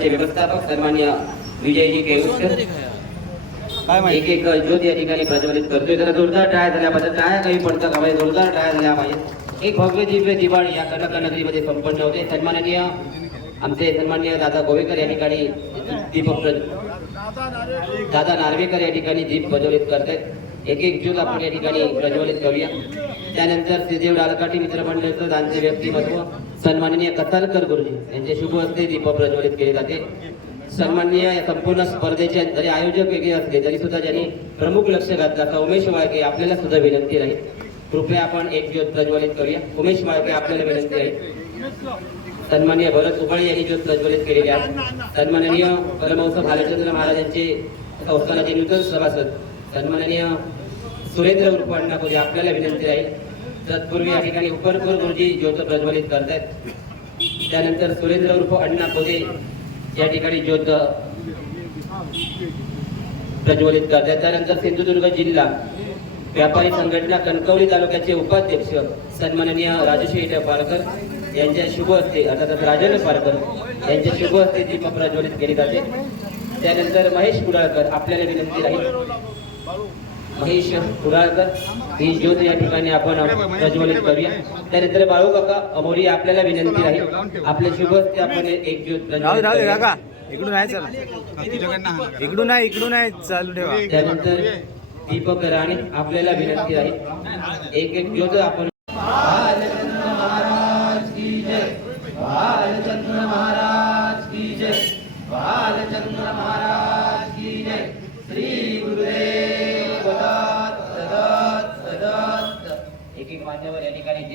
संस्थानाचे व्यवस्थापक सन्मान्य विजयजी केळुसकर. एक एक ज्योत या ठिकाणी प्रज्वलित करतोय. जरा जोरदार टाळ्या झाल्या पाहिजे टाळ्या काही पडतं का पाहिजे जोरदार टाळ्या झाल्या पाहिजे एक भव्य दिव्य दिवाळी या कनक नगरीमध्ये संपन्न होते. सन्माननीय आमचे सन्माननीय दादा गोवेकर या ठिकाणी दीपक दादा नार्वेकर या ठिकाणी दीप प्रज्वलित करतायत. एक एक ज्योत आपण या ठिकाणी प्रज्वलित करूया. त्यानंतर श्रीदेव डालकाठी मित्रमंडळाचं त्यांचे व्यक्तिमत्व सन्माननीय कतालकर गुरुजी यांचे शुभ हस्ते दीप प्रज्वलित केले जाते. सन्माननीय या संपूर्ण स्पर्धेचे जरी आयोजक वेगळे असले तरी सुद्धा ज्यांनी प्रमुख लक्ष घातला उमेश वाळके आपल्याला सुद्धा विनंती राहील कृपया आपण एक ज्योत प्रज्वलित करूया. उमेश वाळके आपल्याला विनंती आहे. सन्माननीय भरत उबळे यांनी ज्योत प्रज्वलित केलेली आहे. सन्माननीय परमहंस भालचंद्र महाराजांचे संस्थानाचे नूतन सभासद सन्माननीय सुरेंद्र उर्फ अण्णा आपल्याला विनंती राहील तत्पूर्वी या ठिकाणी उपरपूर गुरुजी ज्योत प्रज्वलित करतायत. त्यानंतर सुरेंद्र उर्फ अण्णा कोदे या ठिकाणी ज्योत प्रज्वलित करतात त्यानंतर सिंधुदुर्ग जिल्हा व्यापारी संघटना कणकवली तालुक्याचे उपाध्यक्ष सन्माननीय राजश्री पारकर यांच्या शुभ हस्ते अर्थात राजन पारकर यांच्या शुभ हस्ते दीप प्रज्वलित केली जाते. त्यानंतर महेश कुडाळकर आपल्याला विनंती राहील. महेश कुडाळकर ही ज्योत या ठिकाणी आपण प्रज्वलित करूया. त्यानंतर बाळू काका अमोरी आपल्याला विनंती राहील आपल्या हस्ते आपण एक ज्योत. काका. इकडून आहे चल. इकडून नाही इकडून आहे. चालू ठेवा. त्यानंतर दीपक राणे आपल्याला विनंती आहे. एक एक ज्योत आपण मान्यवर या ठिकाणी